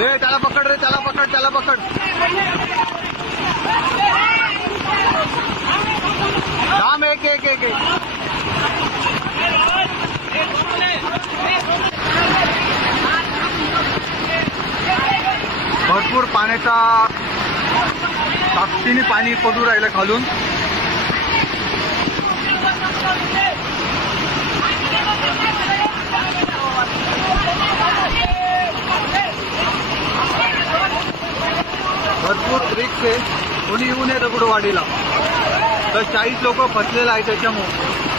ए त्याला पकड रे त्याला पकड त्याला पकड. थांब एक एक एक एक. भरपूर पाण्याचा ताकदीने पाणी पडू राहिलं खालून. भरपूर रिक्स आहे कोणी येऊ नये दगडवाडीला तर चाळीस लोक फसलेलं आहे त्याच्यामुळे.